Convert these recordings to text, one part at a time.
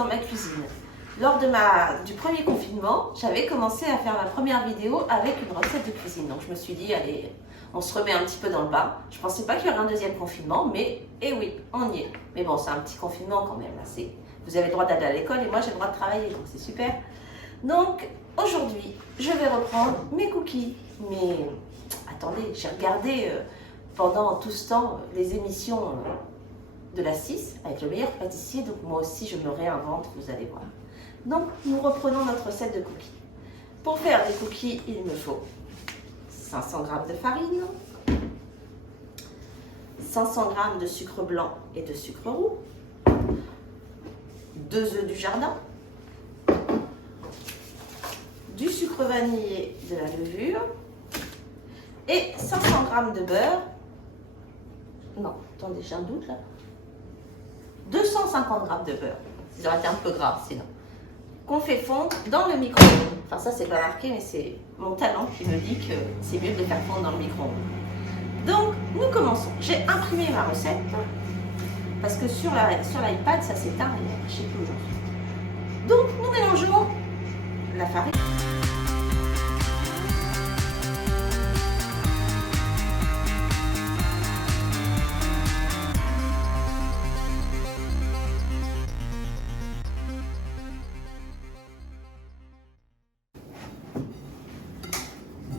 dans ma cuisine. Lors du premier confinement, j'avais commencé à faire ma première vidéo avec une recette de cuisine. Donc je me suis dit, allez, on se remet un petit peu dans le bain. Je ne pensais pas qu'il y aurait un deuxième confinement, mais eh oui, on y est. Mais bon, c'est un petit confinement quand même. Là, vous avez le droit d'aller à l'école et moi j'ai le droit de travailler, donc c'est super. Donc aujourd'hui, je vais reprendre mes cookies. Mais attendez, j'ai regardé pendant tout ce temps les émissions de la 6 avec le meilleur pâtissier, donc moi aussi je me réinvente, vous allez voir. Donc nous reprenons notre recette de cookies. Pour faire des cookies, il me faut 500 g de farine, 500 g de sucre blanc et de sucre roux, 2 œufs du jardin, du sucre vanillé, de la levure et 500 g de beurre. Non, attendez, j'ai un doute là. 250 g de beurre. Ça aurait été un peu grave sinon. Qu'on fait fondre dans le micro-ondes. Enfin ça c'est pas marqué mais c'est mon talent qui me dit que c'est mieux de les faire fondre dans le micro-ondes. Donc nous commençons. J'ai imprimé ma recette parce que sur l'iPad ça s'éteint et je sais plus aujourd'hui. Donc nous mélangeons la farine.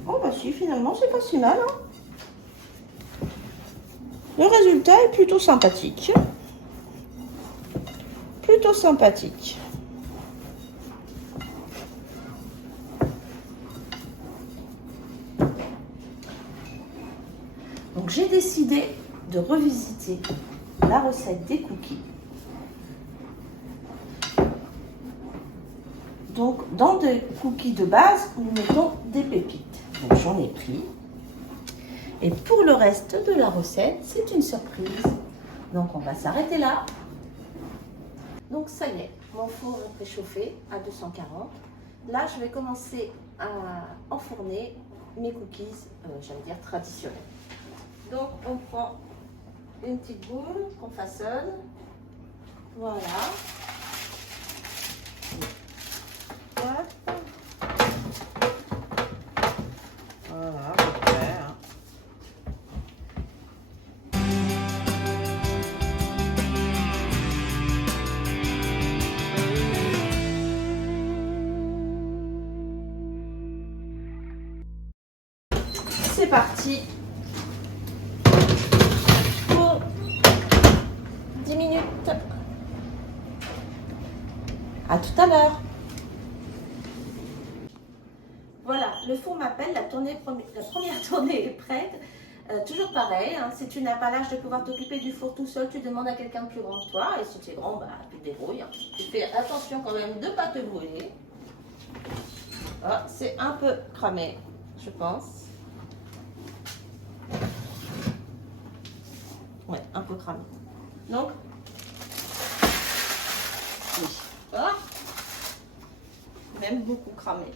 Oh bah si, finalement c'est pas si mal. Hein. Le résultat est plutôt sympathique. Plutôt sympathique. Donc j'ai décidé de revisiter la recette des cookies. Donc dans des cookies de base, nous mettons des pépites. Donc j'en ai pris. Et pour le reste de la recette, c'est une surprise. Donc on va s'arrêter là. Donc ça y est, mon four est préchauffé à 240. Là, je vais commencer à enfourner mes cookies, j'allais dire traditionnels. Donc on prend une petite boule qu'on façonne. Voilà. Voilà, à peu près. C'est parti pour 10 minutes. À tout à l'heure. Voilà, le four m'appelle, la première tournée est prête. Toujours pareil, hein, si tu n'as pas l'âge de pouvoir t'occuper du four tout seul, tu demandes à quelqu'un de plus grand que toi. Et si tu es grand, bah, tu te débrouilles. Hein. Tu fais attention quand même de ne pas te brûler. Ah, c'est un peu cramé, je pense. Ouais, un peu cramé. Donc, oui. Ah, même beaucoup cramé.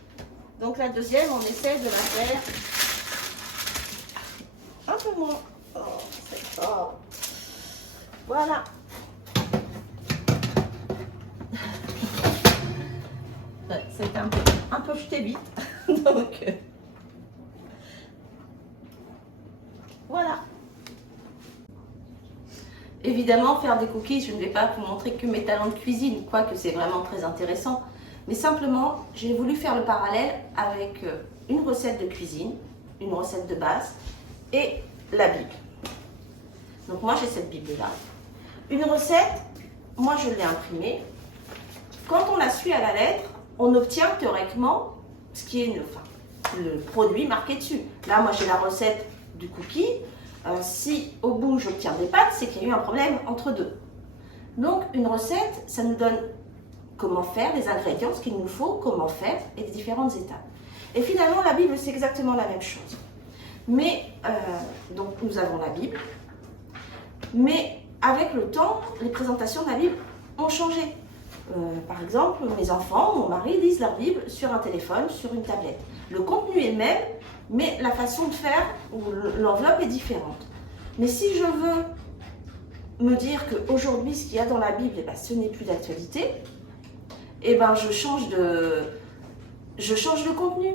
Donc la deuxième, on essaie de la faire un peu moins. Oh, c'est fort. Voilà. C'est un peu jeté vite. Donc, voilà. Évidemment, faire des cookies, je ne vais pas vous montrer que mes talents de cuisine, quoique c'est vraiment très intéressant. Mais simplement, j'ai voulu faire le parallèle avec une recette de cuisine, une recette de base et la Bible. Donc moi, j'ai cette Bible-là. Une recette, moi je l'ai imprimée. Quand on la suit à la lettre, on obtient théoriquement ce qui est le produit marqué dessus. Là, moi j'ai la recette du cookie. Si au bout j'obtiens des pâtes, c'est qu'il y a eu un problème entre deux. Donc une recette, ça nous donne comment faire, les ingrédients, ce qu'il nous faut, comment faire et les différentes étapes. Et finalement, la Bible, c'est exactement la même chose. Mais, donc nous avons la Bible, mais avec le temps, les présentations de la Bible ont changé. Par exemple, mes enfants, mon mari lisent leur Bible sur un téléphone, sur une tablette. Le contenu est le même, mais la façon de faire, ou l'enveloppe est différente. Mais si je veux me dire qu'aujourd'hui, ce qu'il y a dans la Bible, eh ben, ce n'est plus d'actualité, et ben je change le contenu.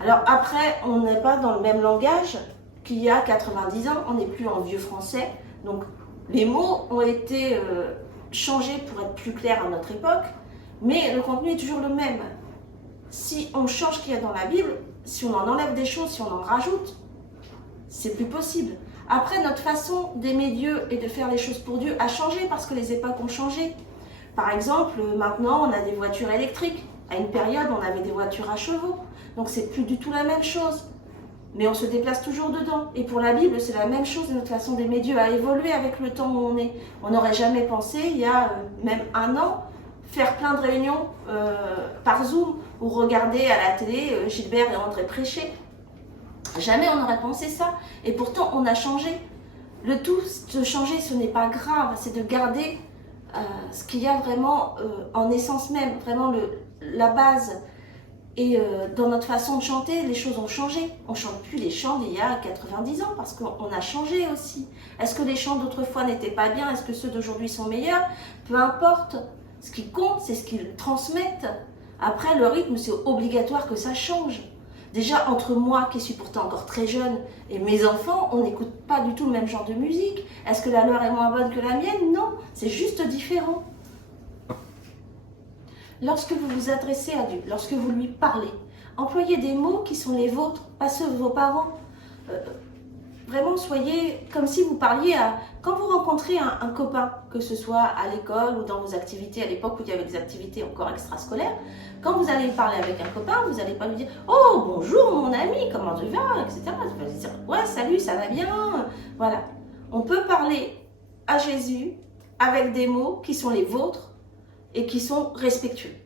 Alors après, on n'est pas dans le même langage qu'il y a 90 ans, on n'est plus en vieux français. Donc les mots ont été changés pour être plus clairs à notre époque, mais le contenu est toujours le même. Si on change ce qu'il y a dans la Bible, si on en enlève des choses, si on en rajoute, c'est plus possible. Après, notre façon d'aimer Dieu et de faire les choses pour Dieu a changé parce que les époques ont changé. Par exemple, maintenant, on a des voitures électriques. À une période, on avait des voitures à chevaux. Donc, c'est plus du tout la même chose. Mais on se déplace toujours dedans. Et pour la Bible, c'est la même chose. Notre façon d'aimer Dieu a évolué avec le temps où on est. On n'aurait jamais pensé, il y a même un an, faire plein de réunions par Zoom ou regarder à la télé Gilbert et André prêcher. Jamais on n'aurait pensé ça. Et pourtant, on a changé. Le tout de changer, ce n'est pas grave. C'est de garder ce qu'il y a vraiment en essence même, vraiment la base. Et dans notre façon de chanter, les choses ont changé. On ne chante plus les chants d'il y a 90 ans parce qu'on a changé aussi. Est-ce que les chants d'autrefois n'étaient pas bien? Est-ce que ceux d'aujourd'hui sont meilleurs? Peu importe. Ce qui compte, c'est ce qu'ils transmettent. Après, le rythme, c'est obligatoire que ça change. Déjà, entre moi, qui suis pourtant encore très jeune, et mes enfants, on n'écoute pas du tout le même genre de musique. Est-ce que la leur est moins bonne que la mienne? Non, c'est juste différent. Lorsque vous vous adressez à Dieu, lorsque vous lui parlez, employez des mots qui sont les vôtres, pas ceux de vos parents. Vraiment, soyez comme si vous parliez à... Quand vous rencontrez un copain, que ce soit à l'école ou dans vos activités, à l'époque où il y avait des activités encore extrascolaires, quand vous allez parler avec un copain, vous n'allez pas lui dire « Oh, bonjour mon ami, comment tu vas ?» etc. Vous allez dire « Ouais, salut, ça va bien ?» Voilà. On peut parler à Jésus avec des mots qui sont les vôtres et qui sont respectueux.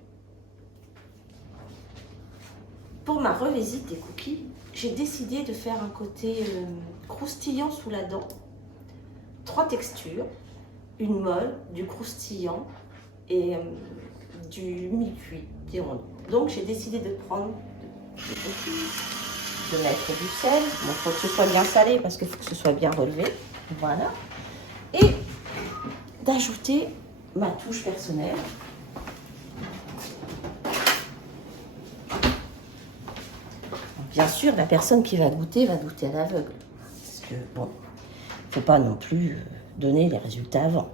Pour ma revisite des cookies, j'ai décidé de faire un côté croustillant sous la dent. 3 textures, une molle, du croustillant et du mi-cuit, dirons-nous. Donc j'ai décidé de prendre des cookies, de mettre du sel. Bon, il faut que ce soit bien salé parce qu'il faut que ce soit bien relevé. Voilà. Et d'ajouter ma touche personnelle. Bien sûr, la personne qui va goûter à l'aveugle. Parce que, bon, il ne faut pas non plus donner les résultats avant.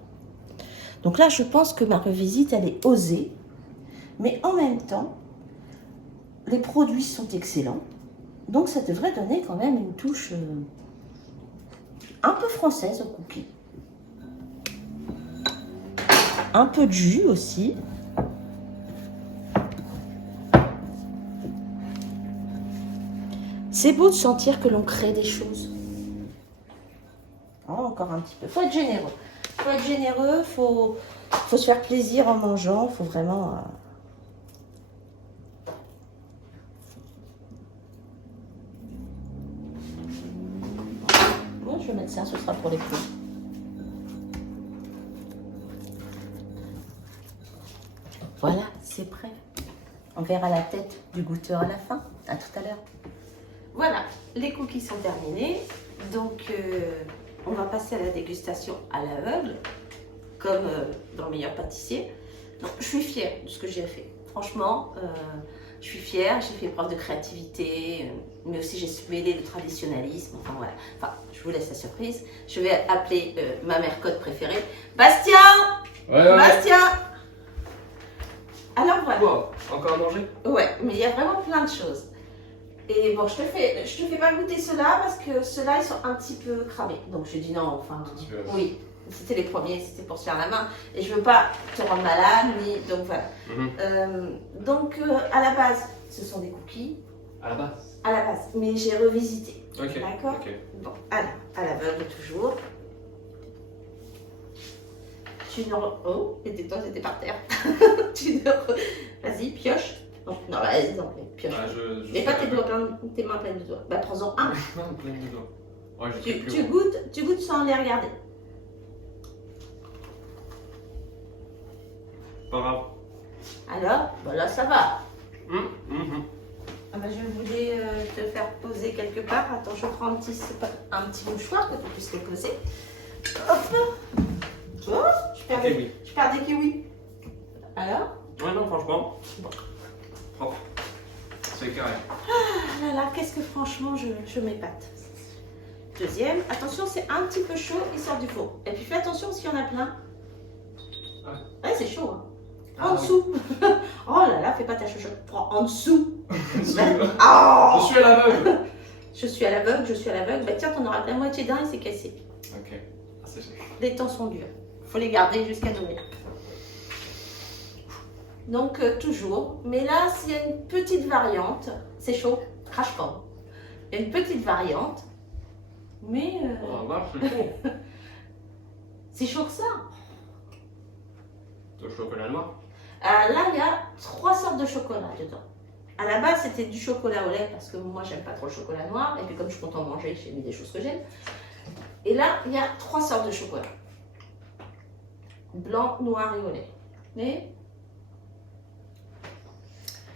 Donc là, je pense que ma revisite, elle est osée. Mais en même temps, les produits sont excellents. Donc ça devrait donner quand même une touche un peu française au cookie. Un peu de jus aussi. C'est beau de sentir que l'on crée des choses. Oh, encore un petit peu. Faut être généreux. Faut être généreux, faut se faire plaisir en mangeant. Faut vraiment... Bon, je vais mettre ça, ce sera pour les pros. Voilà, c'est prêt. On verra la tête du goûteur à la fin. À tout à l'heure. Voilà, les cookies sont terminés, donc on va passer à la dégustation à l'aveugle, comme dans le meilleur pâtissier. Donc, je suis fière de ce que j'ai fait. Franchement, je suis fière, j'ai fait preuve de créativité, mais aussi j'ai mêlé le traditionnalisme. Enfin voilà, enfin, je vous laisse la surprise. Je vais appeler ma mère code préférée, Bastien. Ouais. Bastien. Alors voilà. Wow, encore à manger? Ouais, mais il y a vraiment plein de choses. Et bon, je te fais pas goûter ceux-là parce que ceux-là, ils sont un petit peu cramés. Donc j'ai dit non, enfin, oui, c'était les premiers, c'était pour se faire la main. Et je veux pas te rendre malade, ni... donc voilà. Donc à la base, ce sont des cookies. À la base? À la base, mais j'ai revisité. Ok. D'accord. Okay. Bon, alors, à l'aveugle toujours. Oh, et tes doigts étaient par terre. Vas-y, pioche. Non, vas-y, pioche. Ah, mais pas tes mains pleines de doigts. Bah, prends-en un. Non, pleines de doigts. Ouais, tu goûtes sans les regarder. Pas grave. Alors, voilà, ça va. Ah bah, je voulais te faire poser quelque part. Attends, je prends un petit mouchoir que tu puisses les poser. Hop. Oh, je perds des kiwis. Alors, Ouais, non, franchement, propre. C'est carré. Ah là là, qu'est-ce que franchement je m'épate. Deuxième, attention, c'est un petit peu chaud, il sort du four. Et puis fais attention s'il y en a plein. Ouais, c'est chaud. Hein. En dessous. Oh là là, fais pas ta chochotte. Prends en dessous. Je Oh, suis à l'aveugle. je suis à l'aveugle, je suis à l'aveugle. Bah tiens, t'en auras que la moitié d'un, il s'est cassé. Ok. Ah, c'est chaud. Les temps sont durs. Faut les garder jusqu'à Noël. Donc toujours. Mais là, s'il y a une petite variante, c'est chaud, crache pas. Il y a une petite variante. Mais Oh, marche, c'est chaud. c'est chaud que ça. Le chocolat noir. Là, il y a 3 sortes de chocolat dedans. À la base, c'était du chocolat au lait parce que moi, j'aime pas trop le chocolat noir. Et puis, comme je suis content de manger, j'ai mis des choses que j'aime. Et là, il y a 3 sortes de chocolat. Blanc, noir et au lait. Mais,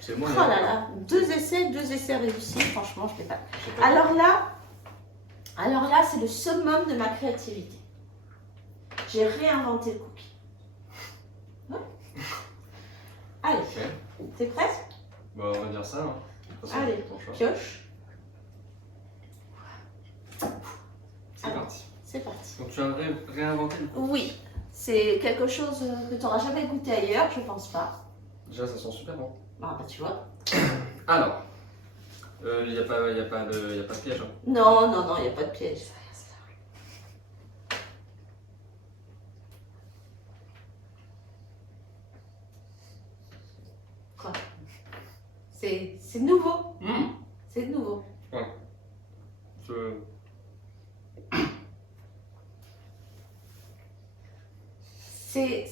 C'est moi. oh là là, 2 essais réussis. Franchement, je ne fais pas. Pas Alors là, c'est le summum de ma créativité. J'ai réinventé le cookie. Ouais. Allez, Ok. t'es prête? Bah, on va dire ça. Hein. De toute façon, Allez, ton choix. pioche. C'est parti. C'est parti. Donc, tu as réinventé le coup. Oui, c'est quelque chose que tu n'auras jamais goûté ailleurs, je pense pas. Déjà, ça sent super bon. Ah bah tu vois. Alors, il n'y a, pas de piège. Hein. Non, il n'y a pas de piège. Quoi? C'est nouveau. C'est nouveau. C'est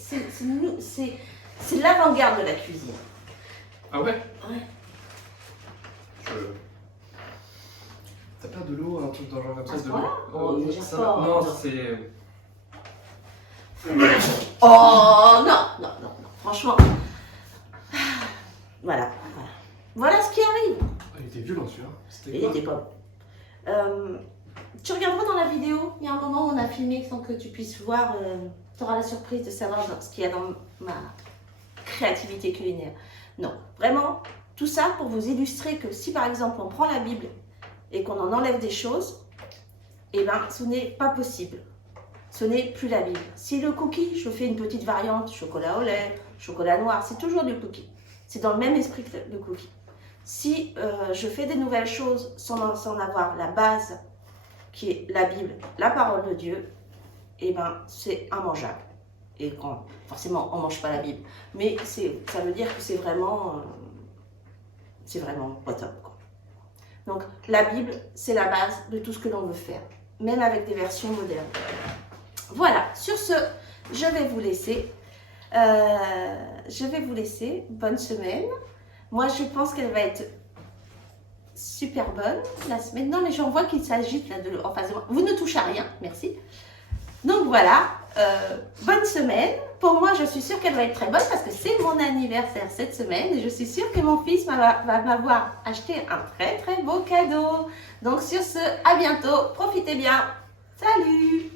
l'avant-garde de la cuisine. Ah ouais? Ouais. T'as pas de l'eau, un truc dans le genre comme ça? À ce De l'eau? point-là? Oh, déjà ça, fort. non, Non. c'est. Oh non. Franchement. Voilà. Voilà ce qui arrive. Ah, il était violent celui-là. C'était Il quoi? était pas bon. Tu regarderas dans la vidéo, il y a un moment où on a filmé sans que tu puisses voir, tu auras la surprise de savoir ce qu'il y a dans ma créativité culinaire. Non, vraiment, tout ça pour vous illustrer que si par exemple on prend la Bible et qu'on en enlève des choses, eh bien ce n'est pas possible. Ce n'est plus la Bible. Si le cookie, je fais une petite variante, chocolat au lait, chocolat noir, c'est toujours du cookie. C'est dans le même esprit que le cookie. Si je fais des nouvelles choses sans avoir la base qui est la Bible, la parole de Dieu, eh ben c'est immangeable. Et quand, forcément, on ne mange pas la Bible. Mais ça veut dire que c'est vraiment pas top, quoi. Donc la Bible, c'est la base de tout ce que l'on veut faire, même avec des versions modernes. Voilà, sur ce, je vais vous laisser. Bonne semaine. Moi, je pense qu'elle va être super bonne la semaine. Non, mais j'en vois qu'il s'agite là en face de moi. Vous ne touchez à rien, merci. Donc voilà, bonne semaine. Pour moi, je suis sûre qu'elle va être très bonne parce que c'est mon anniversaire cette semaine et je suis sûre que mon fils va m'avoir acheté un très très beau cadeau. Donc sur ce, à bientôt, profitez bien. Salut!